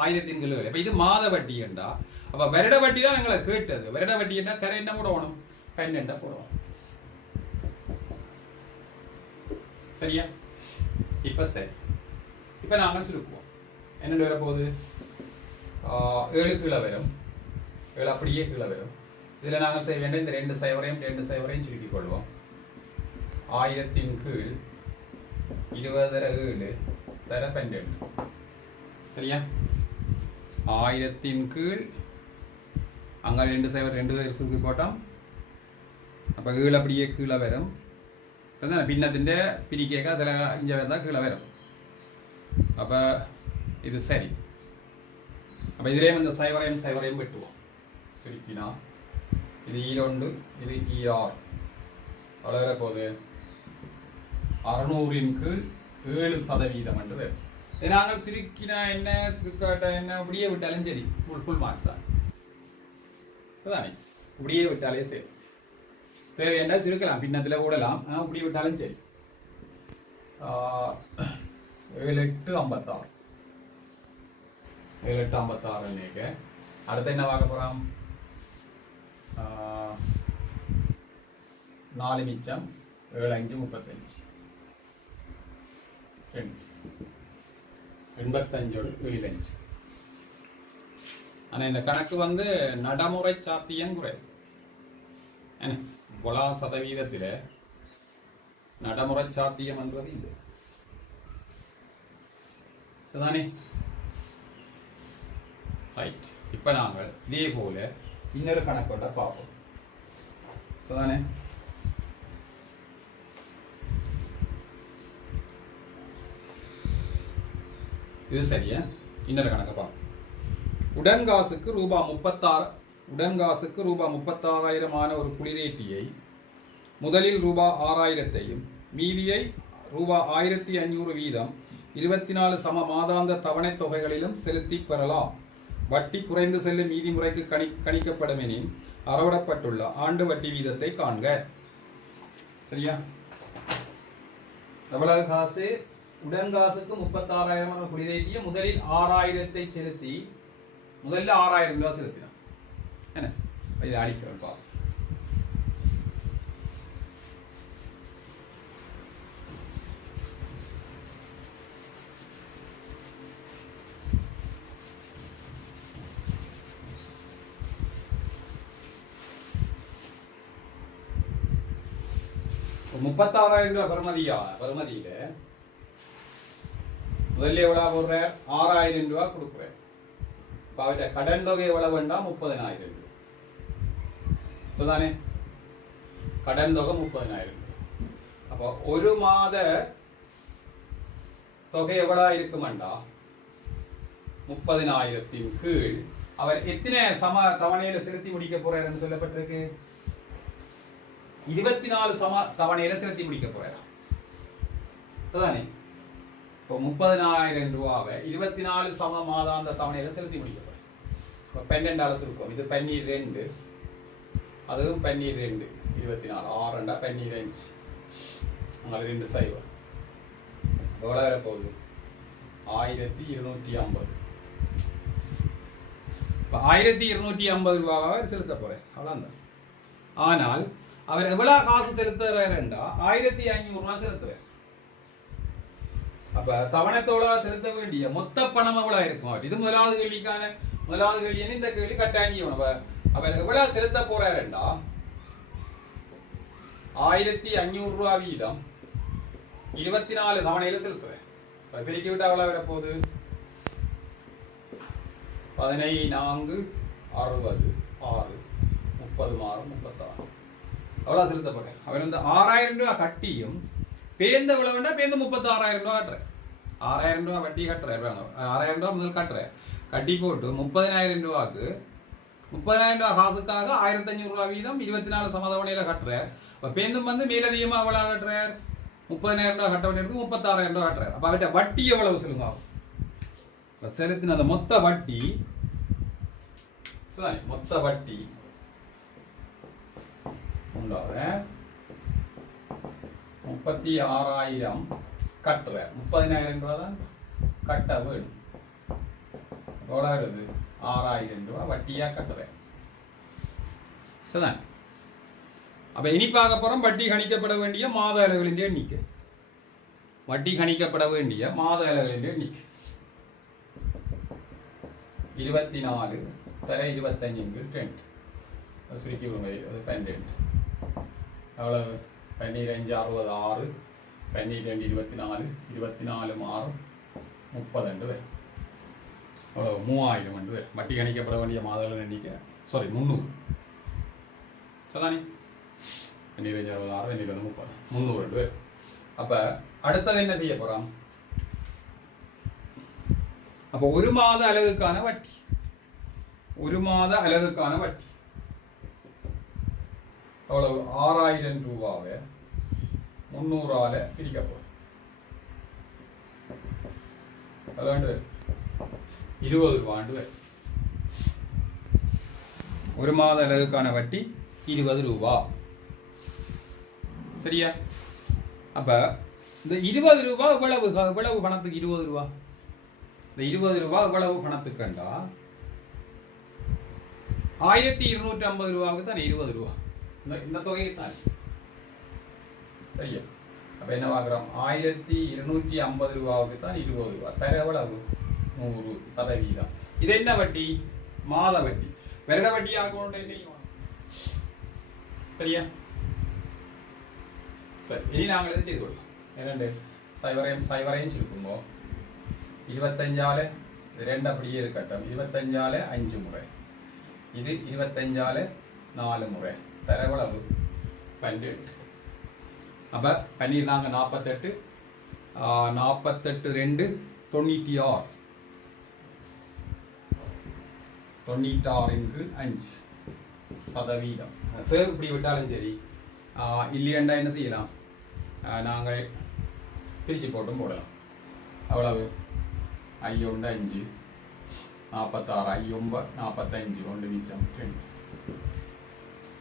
1000 கீழ் 7. அப்ப இது மாத வட்டி என்றா அப்ப வருட வட்டி தான் எங்களுக்கு கேட்டது. வருட வட்டி என்ன தர என்ன போடணும் 12 போடணும். சரியா? இப்ப சரி. இப்ப நாங்கள் சுருக்குவோம். என்ன வர போகுது 7 கீழே வரும். 7 அப்படியே கீழே வரும். இதுல நாங்கள் தேவையான இந்த 2 சைவரையும் சுருக்கிக் கொள்வோம். 1000 கீழ் 20 தர 7 தர 12. சரியா? 1000 கீழ் அங்க 2 சைவர் சுருக்கி போட்டோம். அப்ப 7 அப்படியே கீழே வரும். பின்னத்தின் பிரிக்க அதில் இங்கே வந்தால் கீழே வரும். அப்ப இது சரி. அப்ப இதுலயும் இந்த சைவரையும் வெட்டுவோம். சுருக்கினா இது E2 இது ER வளர போகுது 600 கீழ் 7% என்று. நாங்கள் சுருக்கினா என்ன சுருக்காட்ட என்ன இப்படியே விட்டாலும் சரி ஃபுல் மார்க்ஸ் தான். சரிதானே? இப்படியே விட்டாலே சரி. தேவை என்ன சுருக்கலாம் பின்னத்தில் கூடலாம். ஆனால் இப்படி விட்டாலும் சரி. 7 8 56 7 8 56 இன்னைக்கு. அடுத்து என்ன பார்க்க போறோம் 4 மிச்சம் 7 5 35. 85 ஆனால் இந்த கணக்கு வந்து நடைமுறை சாத்தியம் குறை என்ன 1% நடைமுறை சாத்தியம் என்பது இது சரிதானே ரைட் இப்போ நாங்கள் இதே போல இன்னொரு கணக்கோட பார்ப்போம் சரிதானே இது சரியா இன்னொரு கணக்கு பார்ப்போம் உடன்காசுக்கு ரூபாய் 36,000 ஒரு குளிரேட்டியை முதலில் ரூபாய் 6,000 மீதியை ரூபாய் 1,500 வீதம் 24 சம மாதாந்த தவணை தொகைகளிலும் செலுத்தி பெறலாம். வட்டி குறைந்து செல்லும் மீதி முறைக்கு கணிக்கப்படும் எனின் அறவிடப்பட்டுள்ள ஆண்டு வட்டி வீதத்தை காண்க. சரியா? எவ்வளவு காசு? உடன்காசுக்கு 36,000 குளிரேட்டிய முதலில் 6,000 செலுத்தி முதல்ல 6,000 ரூபாய் செலுத்தினான். என்ன இது அடிக்கிறோம் பாஸ். $36,000 பெறுமதியில முதல்ல எவ்வளவு போடுற? 6,000 ரூபாய் கொடுக்குறேன். அவற்றை கடன் தொகை எவ்வளவு வேண்டாம்? 30,000 ரூபாய். சரிதானே? கடன் தொகை 30,000 ரூபாய். அப்போ ஒரு மாத தொகை எவ்வளவு இருக்குமெண்டா 30,000 கீழ் அவர் எத்தனை சம தவணையில செலுத்தி முடிக்க போறாருன்னு சொல்லப்பட்டிருக்கு? 24 சம தவணையில செலுத்தி முடிக்க போறாரு. சரிதானே? இப்போ 30,000 ரூபாவை 24 சம மாதாந்த தவணையில செலுத்தி முடிக்க போறேன். இப்போ $12 இருக்கும். இது 12 அதுவும் 12 24 6 12 உங்களுக்கு 2 சைவர் எவ்வளோ வர போகுது? 1,250. இப்போ 1,250 ரூபாவை செலுத்த போறேன். அவ்வளோதான். ஆனால் அவர் எவ்வளவு காசு செலுத்துறாருண்டா 1,500 ரூபாய் செலுத்துறாரு. அப்ப தவணைத்தோட செலுத்த வேண்டிய மொத்த பணம் எவ்வளவு இருக்கும்? இது முதலாவது கேள்வி. இந்த கேள்வி கட்டாயம். அவர் எவ்வளவு செலுத்த போறாருண்டா 1,500 ரூபாய் வீதம் 24 தவணையில செலுத்துவேன். பெருக்கி விட்டு எவ்வளவு வர போகுது? 14 60 6 30 36 அவ்வளவு செலுத்த போறேன். அவர் வந்து 6,000 ரூபாய் கட்டியும் பேருந்து எவ்வளவு வேண்டாம்? பேருந்து 36,000 ரூபாய் கட்டுறேன். 6,000 ரூபாய் வட்டி கட்டுறேன். 6,000 ரூபாய் முதல் கட்டுறேன். கட்டி போட்டு 30,000 ரூபாய்க்கு 30,000 ரூபாய் காசுக்காக 1,500 ரூபாய் வீதம் 24 சமதவணையில கட்டுறேன். அப்ப பேருந்தும் வந்து மேலதிகமா எவ்வளவு கட்டுறார்? 30,000 ரூபாய் கட்ட வேண்டியது 36,000 ரூபாய் கட்டுறாரு. அப்ப அவர்கிட்ட வட்டி எவ்வளவு சொல்லுங்க? செலுத்தின அந்த மொத்த வட்டி உண்டாவ 36,000 கட்டுற 30,000 ரூபாய் தான் கட்ட வேணும். எவ்வளவு வருது? 6,000 ரூபாய் வட்டியா கட்டுறேன். சரிதான்? அப்ப இனி பார்க்க போறோம் வட்டி கணிக்கப்பட வேண்டிய மாத அளவுகளின் எண்ணிக்கை. வட்டி கணிக்கப்பட வேண்டிய மாத அளவுகளின் எண்ணிக்கை 24 25 10 சுருக்கி விடுங்க. அது 12 எவ்வளவு? 12 5 66 12 24 24 6 32 வரும். அவ்வளவு 3,000 வரும். வட்டி கணிக்கப்பட வேண்டிய மாதங்கள் எண்ணிக்கை 300. சரிதானே? 12 66 12 30 300 வரும். அப்ப அடுத்தது என்ன செய்ய போறோம்? அப்போ ஒரு மாத அலகுக்கான வட்டி எவ்வளவு? 6,000 ரூபாவை 300ஆல பிரிக்க போறோம். 20 ரூபாய். ஒரு மாத அலகுக்கான வட்டி 20 ரூபாய். சரியா? அப்ப இந்த 20 ரூபாய் இவ்வளவு பணத்துக்கு 20 ரூபாய். இந்த 20 ரூபாய் இவ்வளவு பணத்துக்குண்டா 1,250 ரூபாய்க்கு தான் 20 ரூபாய். இந்த தொகையை தான். சரியா? அப்போ என்ன பார்க்குறோம் 1250 ரூபாவுக்கு தான் 20 ரூபா தர எவ்வளவு 100%. இது என்ன வட்டி? மாத வட்டி. வருட வட்டி ஆகணும் சரியா? சரி, இனி நாங்கள் இதை செய்து கொள்ளலாம். என்னண்டு சைவரையும் இருக்குங்க 25ஆல 2 அப்படியே இருக்கட்டும். 25ஆல 5 முறை, இது 25ஆல 4 முறை தர எவ்வளவு 12. அப்போ பண்ணியிருந்தாங்க 48 48 2 96 96 5%. இப்படி விட்டாலும் சரி, இல்லையண்டா என்ன செய்யலாம், நாங்கள் பிரித்து போட்டும் போடலாம். அவ்வளவு 5 5 46 5 45 ஒன்று மிச்சம் 2.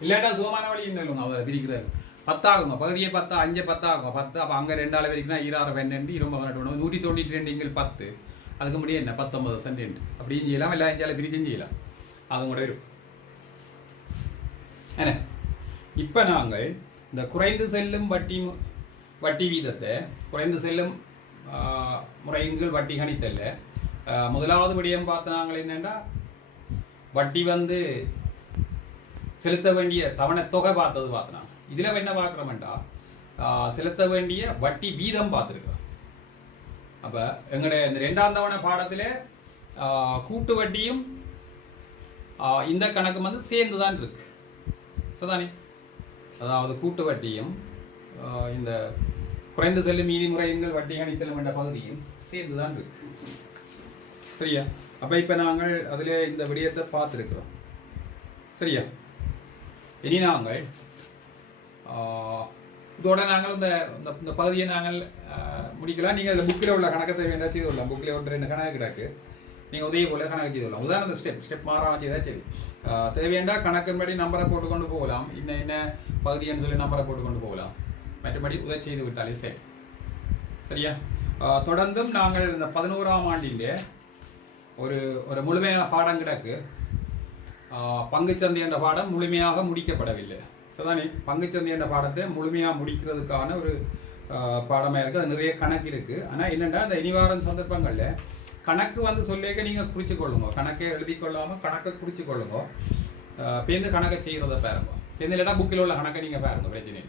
இல்லைண்டா சுகமான வழி என்ன அவர் பிரிக்கிறார் 10 ஆகுங்க, பகுதியே 10 5 10 ஆகும் 10. அப்போ அங்கே 2 ஆள் வரைக்கும் 26 12 20 192 இங்கே 10, அதுக்கு முடியும் என்ன 19 சென்ட் அப்படியும் செய்யலாம். எல்லாம் 5 ஆள் பிரிச்சும் செய்யலாம், அதுவும் கூட இருக்கும் என்ன. இப்போ நாங்கள் இந்த குறைந்து செல்லும் வட்டி வீதத்தை குறைந்து செல்லும் முறையின் வட்டி கணித்தல்ல முதலாவது விடயம் பார்த்த நாங்கள் என்னென்னா வட்டி வந்து செலுத்த வேண்டிய தவணை தொகை பார்த்தோம். இதில் என்ன பார்க்குறோம்டா செலுத்த வேண்டிய வட்டி வீதம் பார்த்துருக்குறோம். அப்போ எங்களுடைய இந்த 2ஆம் தவணை பாடத்தில் கூட்டு வட்டியும் இந்த கணக்கு வந்து சேர்ந்து தான் இருக்கு சரிதானே. அதாவது கூட்டு வட்டியும் இந்த குறைந்து செல்லும் மீதி முறைகள் வட்டி கணித்தலும் என்ற பகுதியும் சேர்ந்து தான் இருக்கு சரியா. அப்போ இப்போ நாங்கள் அதில் இந்த விடயத்தை பார்த்துருக்கிறோம் சரியா. இனி நாங்கள் இதோட நாங்கள் இந்த பகுதியை நாங்கள் முடிக்கலாம். நீங்கள் இந்த புக்கில் உள்ள கணக்கத்தை வேண்டாம் செய்து கொள்ளலாம். புக்கில் ஒன்று 2 கணக்கு கிடக்கு, நீங்கள் உதவி போல கணக்கு செய்து கொள்ளலாம். உதாரணம் ஸ்டெப் மாறாமல் செய்தால் சரி. தேவையாண்டா கணக்கின்படி நம்பரை போட்டுக்கொண்டு போகலாம், இன்ன பகுதின்னு சொல்லி நம்பரை போட்டுக்கொண்டு போகலாம். மற்றபடி உதவி செய்து விட்டாலே சரி சரியா. தொடர்ந்தும் நாங்கள் இந்த 11ஆம் ஆண்டின் ஒரு முழுமையான பாடம் கிடக்கு. பங்குச்சந்தை என்ற பாடம் முழுமையாக முடிக்கப்படவில்லை சரிதானே. பங்குச்சந்தை என்ற பாடத்தை முழுமையாக முடிக்கிறதுக்கான ஒரு பாடமாக இருக்குது. அது நிறைய கணக்கு இருக்குது. ஆனால் என்னென்னா இந்த இனிவாரம் சந்தர்ப்பங்களில் கணக்கு வந்து சொல்லிக்க நீங்கள் குறித்து கொள்ளுங்க, கணக்கை எழுதி கொள்ளாமல் கணக்கை குறித்து கொள்ளுங்க. பேருந்து கணக்கை செய்கிறத பாருங்க, பேருந்து இல்லைன்னா புக்கில் உள்ள கணக்கை நீங்கள் பாருங்க, பிரச்சனை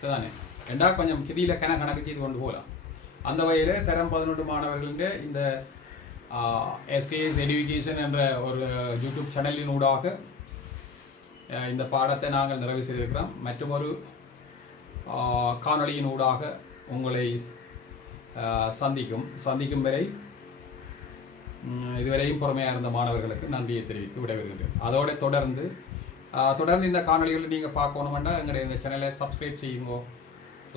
சரிதானே. ரெண்டா கொஞ்சம் கிதியில் கணக்கு செய்து கொண்டு போகலாம். அந்த வகையில் தரம் 11 மாணவர்களுடைய இந்த எஸ்கேஎஸ் எஜுகேஷன் என்ற ஒரு யூடியூப் சேனலின் ஊடாக இந்த பாடத்தை நாங்கள் நிறைவு செய்திருக்கிறோம். மற்றும் ஒரு காணொளியின் ஊடாக உங்களை சந்திக்கும் வரை இதுவரையும் பொறுமையாக இருந்த மாணவர்களுக்கு நன்றியை தெரிவித்து விடைபெறுகின்றேன். அதோட தொடர்ந்து இந்த காணொளிகளை நீங்கள் பார்க்கணுமெண்டா எங்களுடைய சேனலை சப்ஸ்கிரைப் செய்யுங்க,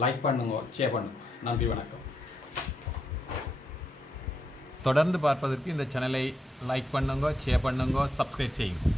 லைக் பண்ணுங்க, ஷேர் பண்ணுங்க. நன்றி, வணக்கம். தொடர்ந்து பார்ப்பதற்கு இந்த சேனலை லைக் பண்ணுங்க, ஷேர் பண்ணுங்க, சப்ஸ்கிரைப் செய்யுங்க.